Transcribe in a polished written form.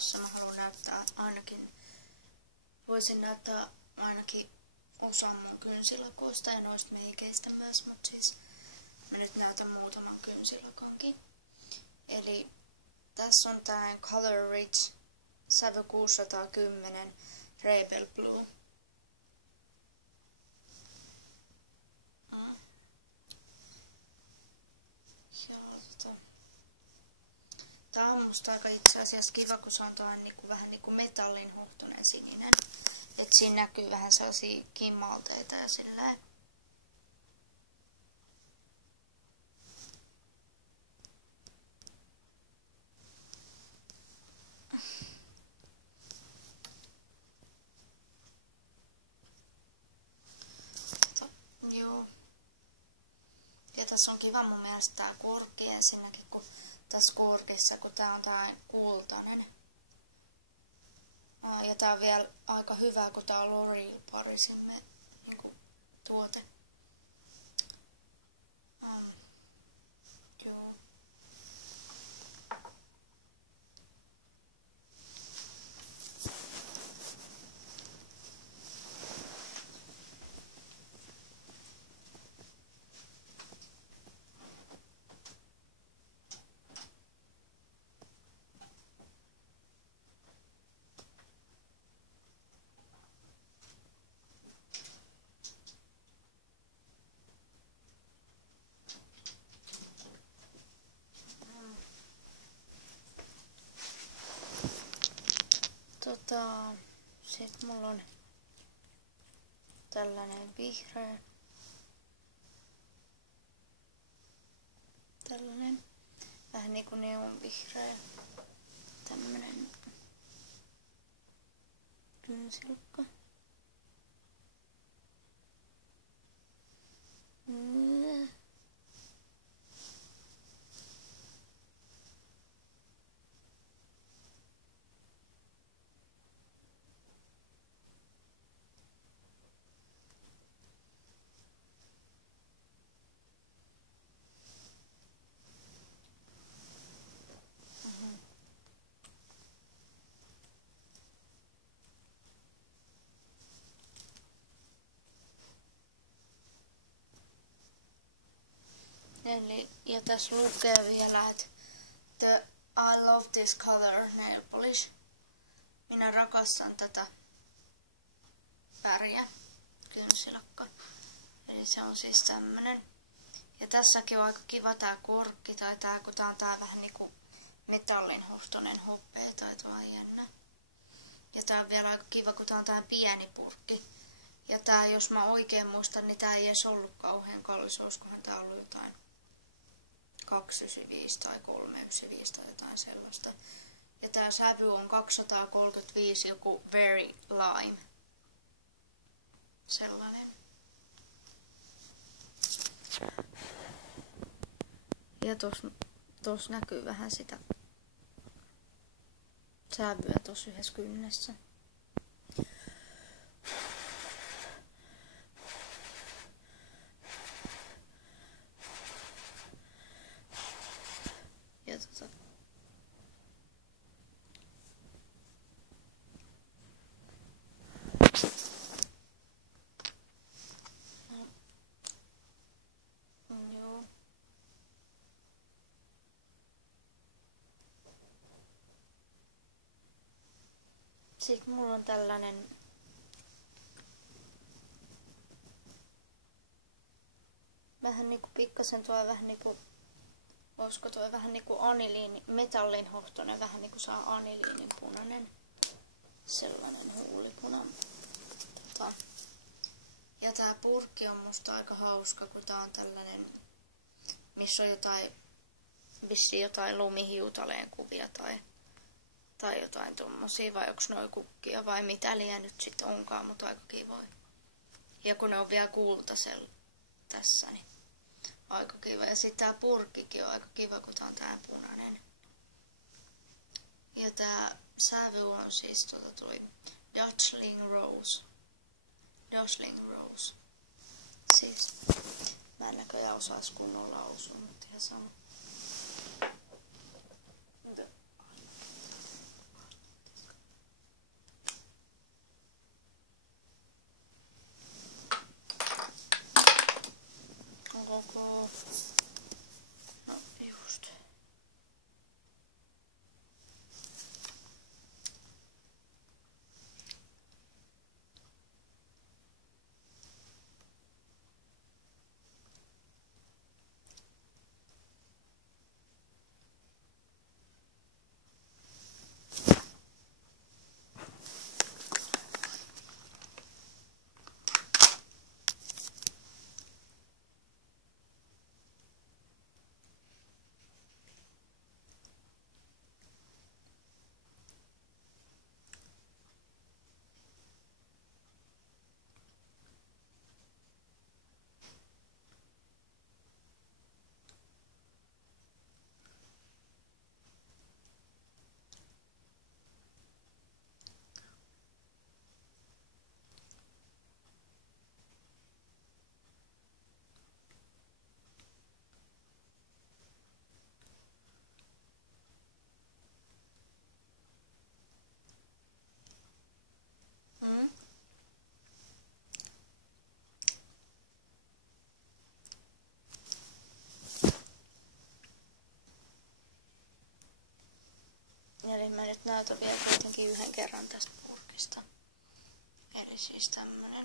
tossa mä haluan näyttää ainakin, voisin näyttää ainakin osan mun kynsilakoista ja noista meikeistä myös, mutta siis mä nyt näytän muutaman kynsilakankin. Eli tässä on tää Color Rich sävy 610 Rebel Blue. Tää on musta aika itse asiassa kiva, kun se on niinku, vähän niinku metallin huhtunen sininen. Et siinä näkyy vähän sellaisia kimmalteita ja silleen. Joo. Ja tässä on kiva mun mielestä tää korkki ensinnäkin, kun tässä korkissa, kun tää on tää kultainen. Ja tää on vielä aika hyvä, kun tää on L'Oreal Parisin niinku tuote. Joo. Sit mulla on tällainen vihreä. Tällainen vähän niinku neon vihreä. Tämmönen kynsilukka. Eli, ja tässä lukee vielä, että I love this color nail polish. Minä rakastan tätä väriä, kynsilakka. Eli se on siis tämmönen. Ja tässäkin on aika kiva tää korkki, tai tää, kun tää on tää vähän niinku metallinhohtoinen hoppea, tai tuo on jännä. Ja tää on vielä aika kiva, kun tää on tää pieni purkki. Ja tää, jos mä oikein muistan, niin tää ei edes ollut kauhean kallis, olisikohan tää ollut jotain 295 tai 395 tai jotain sellaista. Ja tää sävy on 235 joku Very Lime. Sellainen. Ja tossa näkyy vähän sitä sävyä tossa yhdessä kynnessä. Ja joo. Sitten mulla on tällainen vähän niinku pikkasen tuo vähän niinku, olisiko tuo vähän niinku aniliini, metallinhohtoinen, vähän niinku saa aniliinin punainen, sellainen huulipuna. Ja tää purkki on musta aika hauska, kun tää on tällainen, missä on vissiin jotain lumihiutaleen kuvia tai jotain tommosia, vai onks noi kukkia vai mitä liian nyt sit onkaan, mutta aika kivoja. Ja kun ne on vielä kultasella tässä, niin aika kiva. Ja sitten tää purkkikin on aika kiva, kun tää on tää punainen. Ja tää sävy on siis tuli Dazzling Rose. Dazzling Rose. Siis mä en näköjään osais kunnolla lausua, mutta ihan sama. näytän vielä kuitenkin yhden kerran tästä purkista. Eli siis tämmönen